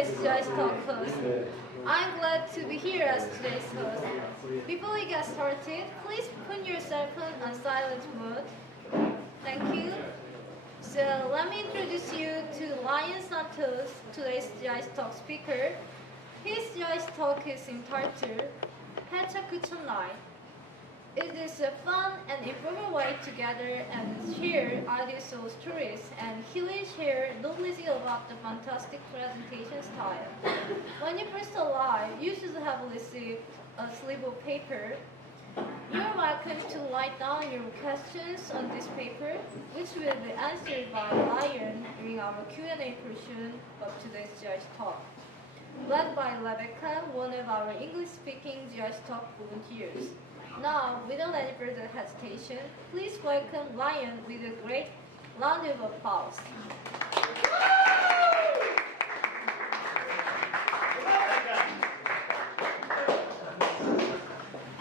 today's GIC Talk host. I'm glad to be here as today's host. Before we get started, please put your cell phone on silent mode. Thank you. So let me introduce you to Ryne Santos, today's GIC Talk speaker. His GIC Talk is entitled Pecha Kucha Night. It is a fun and informal way to gather and share audio soul stories, and he will share knowledge about the fantastic presentation style. When you first arrive, you should have received a slip of paper. You're welcome to write down your questions on this paper, which will be answered by Ryan during our Q&A portion of today's GIC Talk, led by Rebecca, one of our English-speaking GIC Talk volunteers. Now, without any further hesitation, please welcome Ryan with a great round of applause.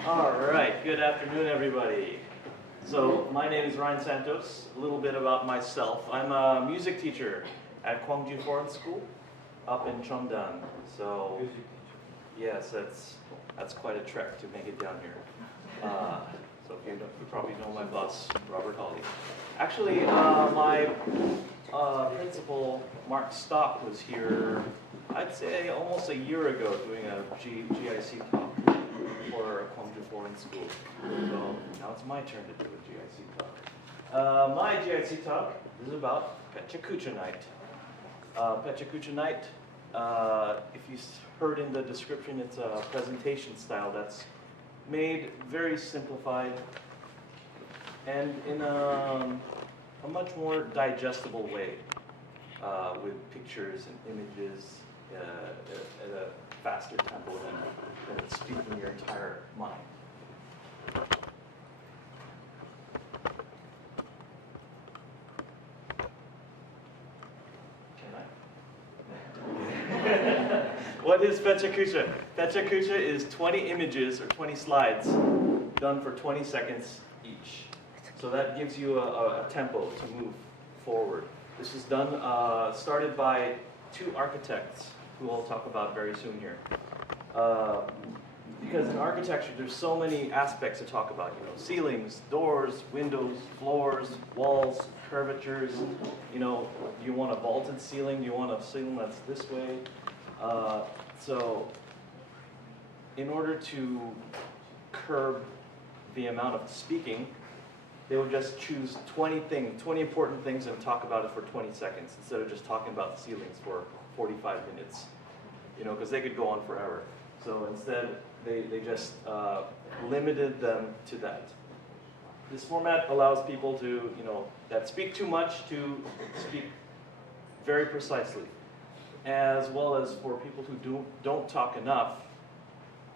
All right, good afternoon, everybody. So, my name is Ryne Santos. A little bit about myself. I'm a music teacher at Gwangju Foreign School up in Cheongdan. So, yes, that's quite a trek to make it down here. So you probably know my boss, Robert Hawley. Actually, my principal, Mark Stock, was here, I'd say almost a year ago, doing a GIC talk for Gwangju Foreign School. So now it's my turn to do a GIC talk. My GIC talk is about Pecha Kucha night. Pecha Kucha night, if you heard in the description, it's a presentation style that's made very simplified and in a much more digestible way, with pictures and images at a faster tempo than it's speaking your entire mind. What is Pecha Kucha? Pecha Kucha is 20 images or 20 slides done for 20 seconds each. So that gives you a tempo to move forward. This is done, started by two architects who I'll talk about very soon here. Because in architecture there's so many aspects to talk about. You know, ceilings, doors, windows, floors, walls, curvatures. You know, do you want a vaulted ceiling? Do you want a ceiling that's this way? So, in order to curb the amount of speaking, they would just choose 20 important things and talk about it for 20 seconds instead of just talking about ceilings for 45 minutes. You know, because they could go on forever. So instead, they just limited them to that. This format allows people to, you know, that speak too much to speak very precisely, as well as for people who don't talk enough.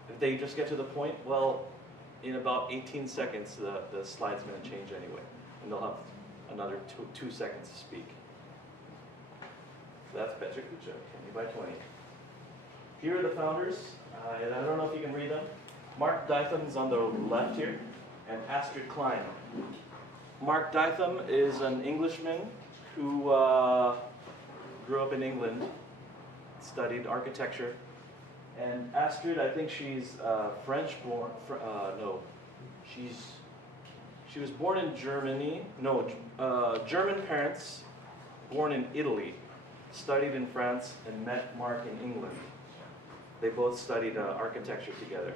If they just get to the point, well, in about 18 seconds, the slide's going to change anyway, and they'll have another two seconds to speak. So that's Pecha Kucha, 20 by 20. Here are the founders, and I don't know if you can read them. Mark Dytham is on the left here, and Astrid Klein. Mark Dytham is an Englishman who grew up in England, studied architecture, and Astrid, I think she's French born. She was born in Germany. No, German parents, born in Italy, studied in France, and met Mark in England. They both studied architecture together,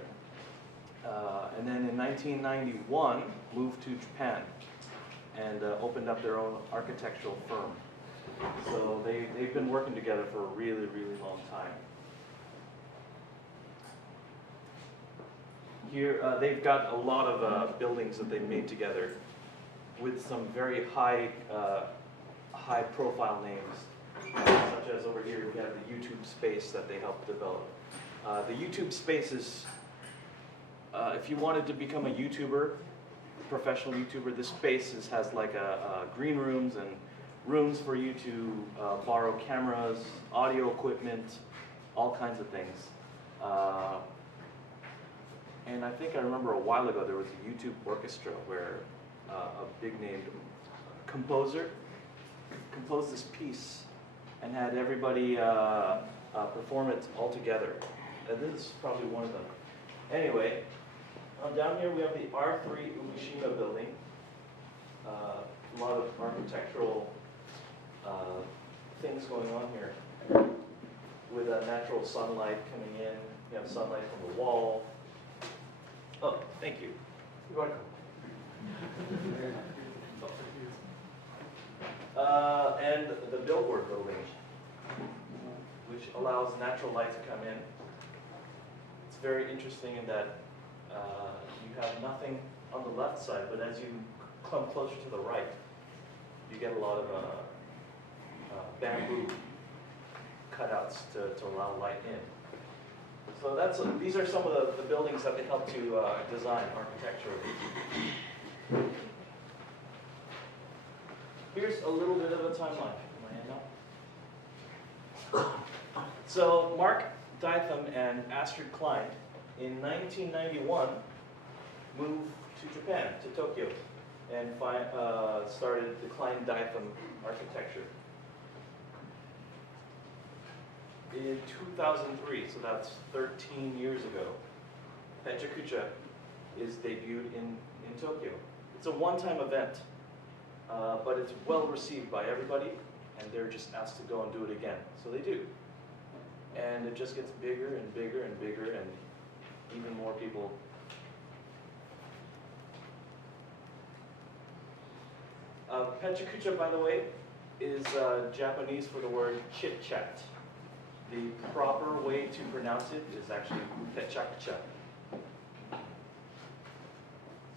and then in 1991 moved to Japan and opened up their own architectural firm. So they've been working together for a really, really long time. Here, they've got a lot of buildings that they made together with some very high-profile names, such as over here we have the YouTube space that they helped develop. The YouTube space is, if you wanted to become a YouTuber, professional YouTuber, this space has like green rooms and rooms for you to borrow cameras, audio equipment, all kinds of things. And I think I remember a while ago there was a YouTube orchestra where a big named composer composed this piece and had everybody perform it all together. And this is probably one of them. Anyway, down here we have the R3 Umishima building. A lot of architectural things going on here with natural sunlight coming in. You have sunlight from the wall. Oh, thank you. You're welcome. And the billboard building, which allows natural light to come in. It's very interesting in that you have nothing on the left side, but as you come closer to the right, you get a lot of bamboo cutouts to allow light in. So these are some of the buildings that they help to design architecturally. Here's a little bit of a timeline. So Mark Dytham and Astrid Klein in 1991 moved to Japan, to Tokyo, and started the Klein-Dytham architecture. In 2003, so that's 13 years ago, Pecha Kucha is debuted in Tokyo. It's a one-time event, but it's well received by everybody, and they're just asked to go and do it again. So they do. And it just gets bigger and bigger and bigger, and even more people. Pecha Kucha, by the way, is Japanese for the word chit-chat. The proper way to pronounce it is actually Pecha Kucha.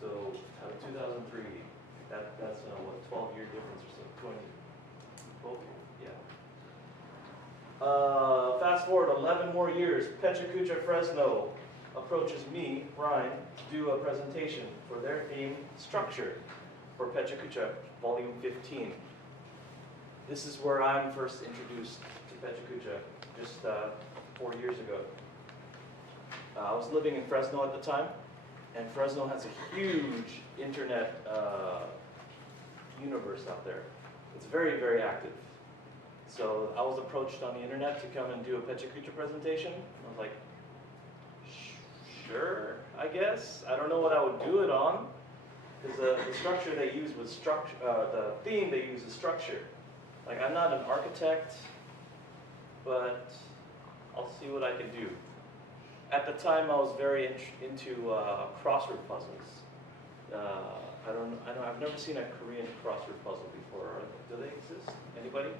So 2003, that's what, 12-year difference or so, 20, 12, yeah. Fast forward 11 more years, Pecha Kucha Fresno approaches me, Ryne, to do a presentation for their theme, Structure, for Pecha Kucha Volume 15. This is where I'm first introduced to Pecha Kucha, just 4 years ago. I was living in Fresno at the time, and Fresno has a huge internet universe out there. It's very, very active. So I was approached on the internet to come and do a Pecha Kucha presentation. I was like, sure, I guess. I don't know what I would do it on, because the structure they use was structure. The theme they use is structure. Like, I'm not an architect, but I'll see what I can do. At the time, I was very into crossword puzzles. I've never seen a Korean crossword puzzle before. Do they exist? Anybody?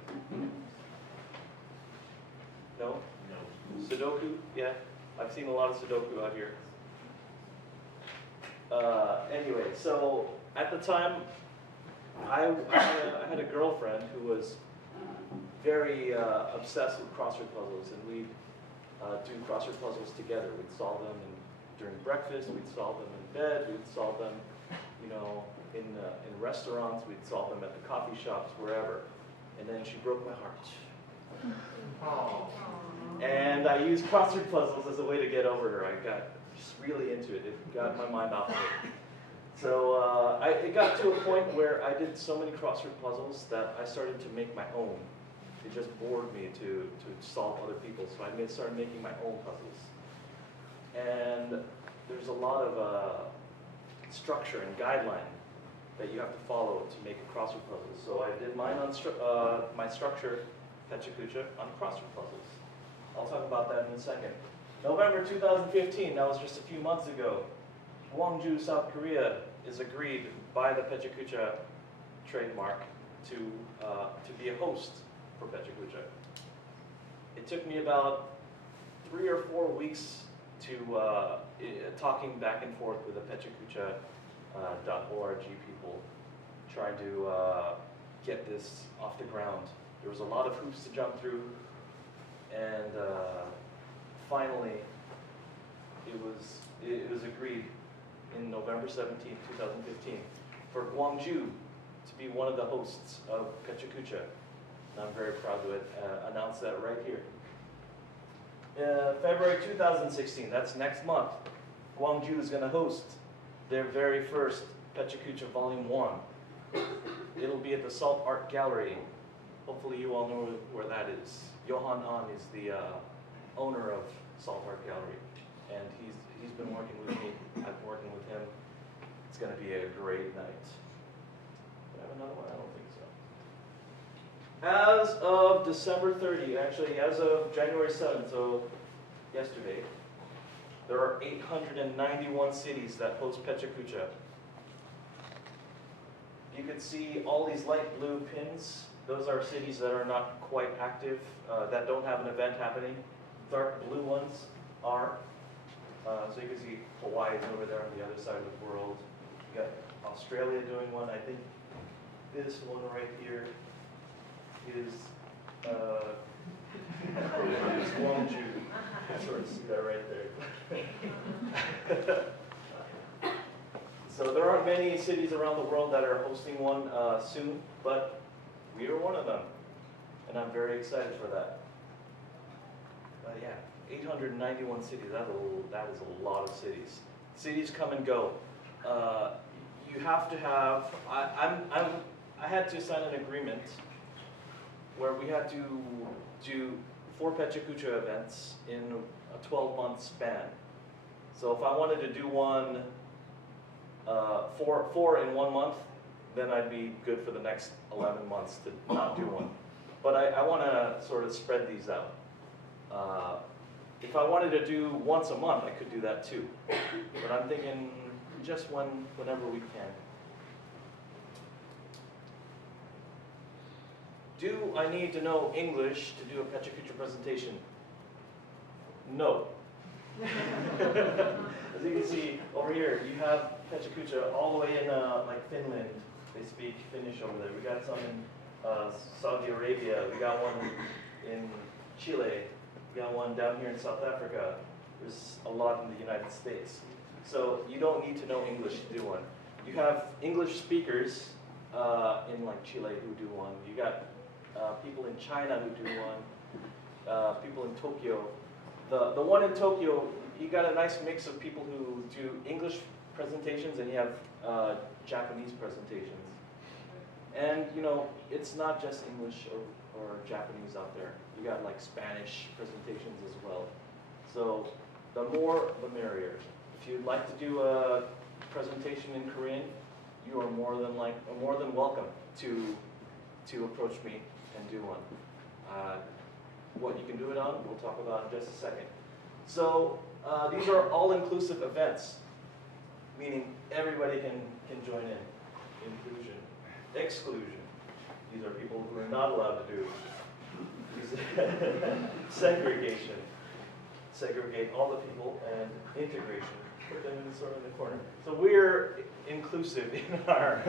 No? No. Sudoku? Yeah, I've seen a lot of Sudoku out here. Anyway, so at the time, I had a girlfriend who was very obsessed with crossword puzzles, and we'd do crossword puzzles together. We'd solve them during breakfast, we'd solve them in bed, we'd solve them, in restaurants, we'd solve them at the coffee shops, wherever. And then she broke my heart. Oh. And I used crossword puzzles as a way to get over her. I got just really into it. It got my mind off of it. So it got to a point where I did so many crossword puzzles that I started to make my own. It just bored me to solve other people's, so I started making my own puzzles. And there's a lot of structure and guideline that you have to follow to make a crossword puzzle. So I did mine on my structure, Pecha Kucha, on crossword puzzles. I'll talk about that in a second. November 2015, that was just a few months ago, Gwangju, South Korea is agreed by the Pecha Kucha trademark to be a host for Pecha Kucha. It took me about 3 or 4 weeks to talking back and forth with the Pecha Kucha.org people, trying to get this off the ground. There was a lot of hoops to jump through, and finally it was agreed in November 17, 2015 for Gwangju to be one of the hosts of Pecha Kucha. And I'm very proud to announce that right here. February 2016, that's next month, Gwangju is going to host their very first Pecha Kucha Volume 1. It'll be at the Salt Art Gallery. Hopefully you all know where that is. Johan An is the owner of Salt Art Gallery, and he's been working with me. I've been working with him. It's going to be a great night. Do I have another one? I don't think so. As of December 30, actually as of January 7th, so yesterday, there are 891 cities that host Pecha Kucha. You can see all these light blue pins. Those are cities that are not quite active, that don't have an event happening. Dark blue ones are. So you can see Hawaii is over there on the other side of the world. You got Australia doing one. I think this one right here is Gwangju. You sort of see that right there. So there aren't many cities around the world that are hosting one soon, but we are one of them, and I'm very excited for that. But yeah, 891 cities, that is a lot of cities. Cities come and go. You have to have, I had to sign an agreement where we had to do 4 Pecha Kucha events in a 12-month span. So if I wanted to do one, 4 in 1 month, then I'd be good for the next 11 months to not do one. But I want to sort of spread these out. If I wanted to do once a month, I could do that too. But I'm thinking just whenever we can. Do I need to know English to do a Pecha Kucha presentation? No. As you can see over here, you have Pecha Kucha all the way in like Finland. They speak Finnish over there. We got some in Saudi Arabia. We got one in Chile. We got one down here in South Africa. There's a lot in the United States. So you don't need to know English to do one. You have English speakers in like Chile who do one. You got people in China who do one. People in Tokyo. The one in Tokyo, you got a nice mix of people who do English presentations and you have Japanese presentations. And you know, it's not just English or Japanese out there. You got like Spanish presentations as well. So the more, the merrier. If you'd like to do a presentation in Korean, you are more than welcome to approach me and do one. What you can do it on, we'll talk about in just a second. So these are all-inclusive events, meaning everybody can join in. Inclusion, exclusion. These are people who are not allowed to do. Segregation. Segregate all the people, and integration. Put them in sort of in the corner. So we're inclusive in our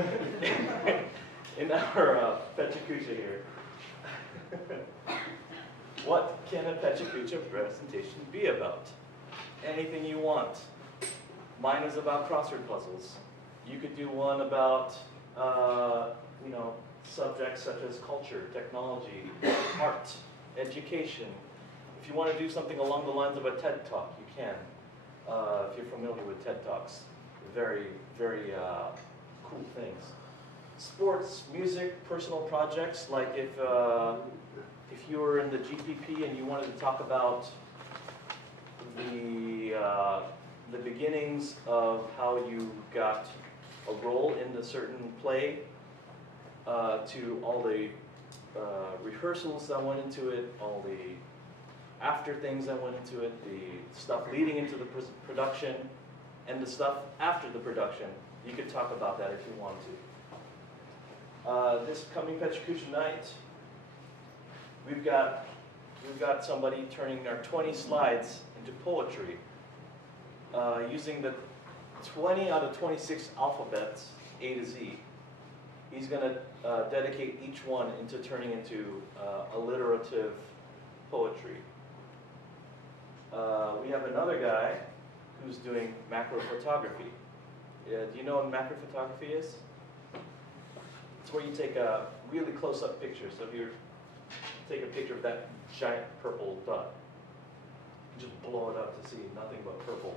Pecha Kucha here. What can a Pecha Kucha presentation be about? Anything you want. Mine is about crossword puzzles. You could do one about, you know, subjects such as culture, technology, art, education. If you want to do something along the lines of a TED Talk, you can. If you're familiar with TED Talks, very, very cool things. Sports, music, personal projects, like if you were in the GPP and you wanted to talk about the beginnings of how you got a role in the certain play, to all the rehearsals that went into it, all the after things that went into it, the stuff leading into the production, and the stuff after the production. You could talk about that if you want to. This coming Pecha Kucha night, we've got somebody turning our 20 slides into poetry, using the 20 out of 26 alphabets, A to Z. He's going to dedicate each one into turning into alliterative poetry. We have another guy who's doing macro photography. Do you know what macro photography is? It's where you take a really close-up picture. So if you take a picture of that giant purple dot, you just blow it up to see nothing but purple.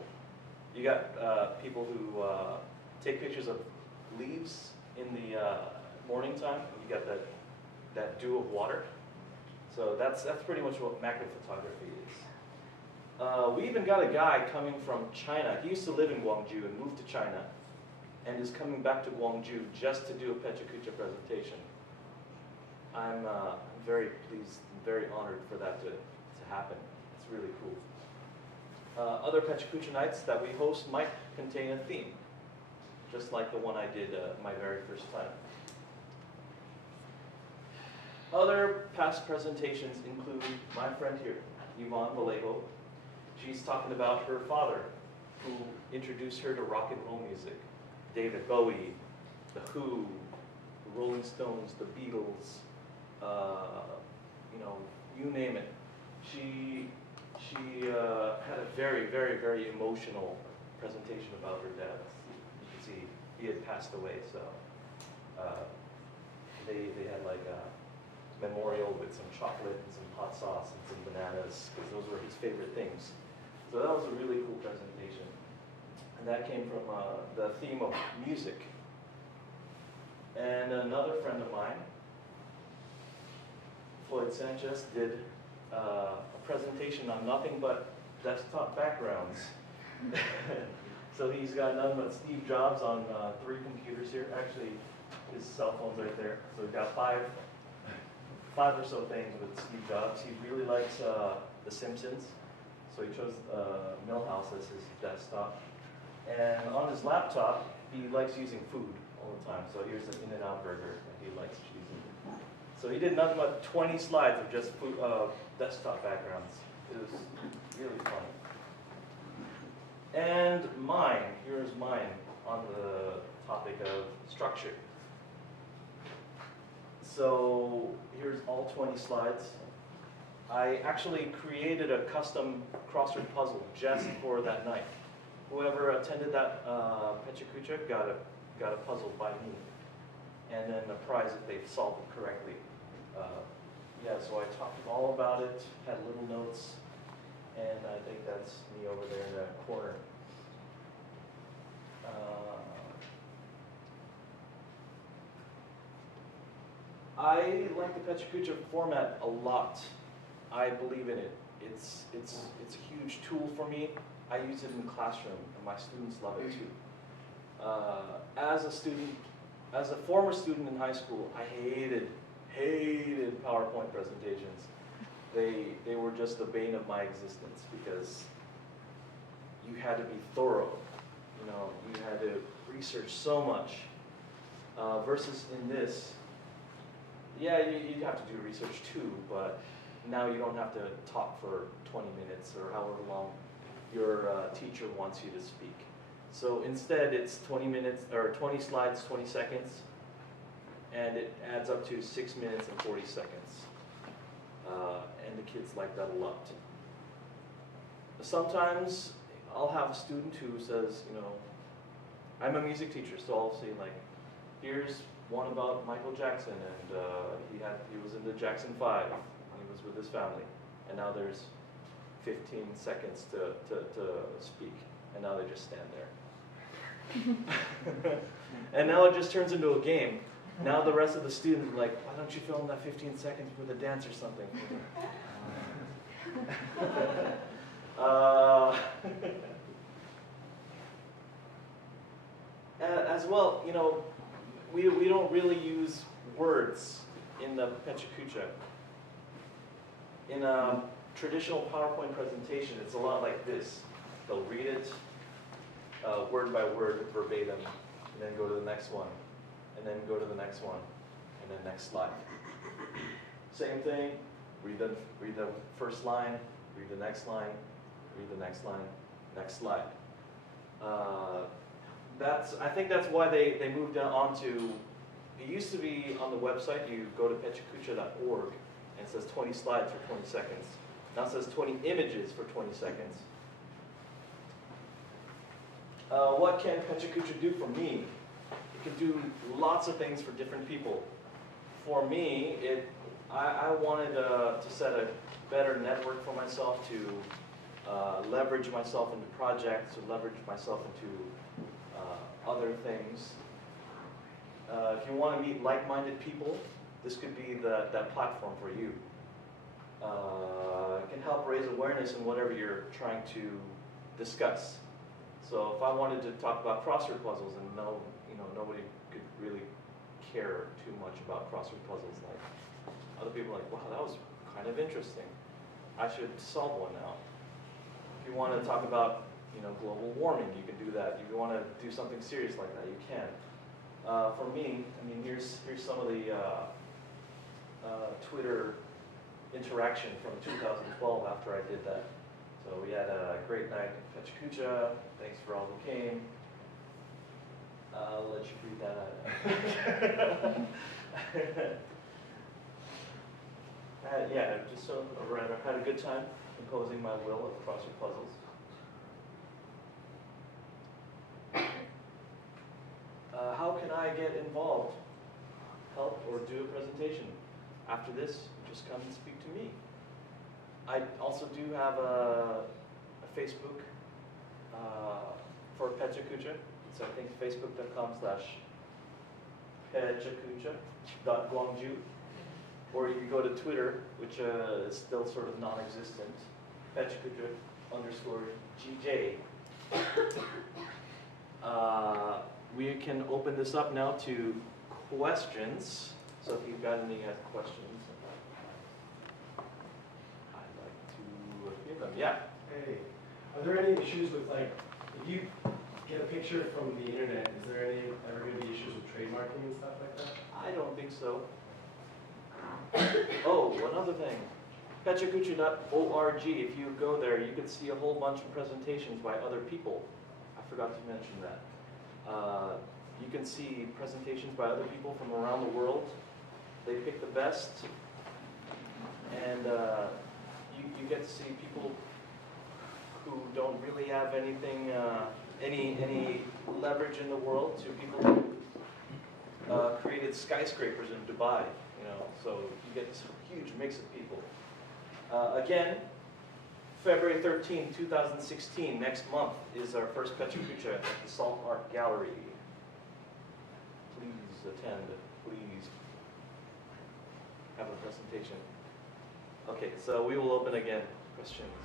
You got people who take pictures of leaves in the morning time. You got that dew of water. So that's pretty much what macro photography is. We even got a guy coming from China. He used to live in Gwangju and moved to China and is coming back to Gwangju just to do a Pecha Kucha presentation. I'm very pleased and very honored for that to happen. It's really cool. Other Pecha Kucha nights that we host might contain a theme, just like the one I did my very first time. Other past presentations include my friend here, Yvonne Vallejo. She's talking about her father, who introduced her to rock and roll music. David Bowie, The Who, the Rolling Stones, the Beatles, you know, you name it. She had a very, very, very emotional presentation about her dad. You can see he had passed away, so they had like a memorial with some chocolate and some hot sauce and some bananas, because those were his favorite things. So that was a really cool presentation. And that came from the theme of music. And another friend of mine, Floyd Sanchez, did a presentation on nothing but desktop backgrounds. So he's got nothing but Steve Jobs on 3 computers here. Actually, his cell phone's right there. So we've got five or so things with Steve Jobs. He really likes The Simpsons. So he chose Milhouse as his desktop. And on his laptop, he likes using food all the time. So here's an In-N-Out burger that he likes choosing. So he did nothing but 20 slides of just food, desktop backgrounds. It was really funny. And here's mine on the topic of structure. So here's all 20 slides. I actually created a custom crossword puzzle just for that night. Whoever attended that Pecha Kucha got a puzzle by me, and then a prize if they solved it correctly. Yeah, so I talked all about it, had little notes, and I think that's me over there in the corner. I like the Pecha Kucha format a lot. I believe in it. It's a huge tool for me. I use it in the classroom, and my students love it too. As a former student in high school, I hated PowerPoint presentations. They were just the bane of my existence, because you had to be thorough. You know, you had to research so much. Versus in this, yeah, you have to do research too, but now you don't have to talk for 20 minutes or however long your teacher wants you to speak. So instead, it's 20 minutes or 20 slides, 20 seconds, and it adds up to 6 minutes and 40 seconds. And the kids like that a lot. Sometimes I'll have a student who says, you know, I'm a music teacher, so I'll say like, here's one about Michael Jackson, and he was in the Jackson 5, and he was with his family, and now there's 15 seconds to speak, and now they just stand there. And now it just turns into a game. Now the rest of the students are like, why don't you fill in that 15 seconds with a dance or something? As well, you know, we don't really use words in the Pecha Kucha. In a traditional PowerPoint presentation, it's a lot like this. They'll read it word by word, verbatim, and then go to the next one, and then go to the next one, and then next slide. Same thing, read the first line, read the next line, read the next line, next slide. I think that's why they moved on to, it used to be on the website, you go to pechakucha.org, and it says 20 slides for 20 seconds. Now it says 20 images for 20 seconds. What can Pecha Kucha do for me? It can do lots of things for different people. For me, I wanted to set a better network for myself, to leverage myself into projects, to leverage myself into other things. If you want to meet like-minded people, this could be that platform for you. can help raise awareness in whatever you're trying to discuss. So if I wanted to talk about crossword puzzles, and nobody could really care too much about crossword puzzles, like other people are like, wow, that was kind of interesting. I should solve one now. If you want to talk about global warming, you can do that. If you want to do something serious like that, you can. For me, I mean, here's some of the Twitter interaction from 2012 after I did that. So we had a great night at Pecha Kucha. Thanks for all who came. I'll let you read that out. Yeah, just so I had a good time imposing my will of crossword puzzles. How can I get involved, help, or do a presentation? After this, just come and speak to me. I also do have a Facebook for Pecha Kucha. It's I think facebook.com/pechakucha.gwangju. Or you can go to Twitter, which is still sort of non-existent, Pecha Kucha _GJ. We can open this up now to questions. So if you've got any questions, I'd like to hear them. Yeah. Hey, are there any issues with, like, if you get a picture from the internet, is there ever going to be issues with trademarking and stuff like that? I don't think so. Oh, another thing. pechakucha.org. If you go there, you can see a whole bunch of presentations by other people. I forgot to mention that. You can see presentations by other people from around the world. They pick the best, and you get to see people who don't really have anything, any leverage in the world, to people who created skyscrapers in Dubai. So you get this huge mix of people. Again, February 13, 2016, next month, is our first Pecha Kucha at the Salt Art Gallery. Please attend. Please have a presentation. Okay, so we will open again. Questions?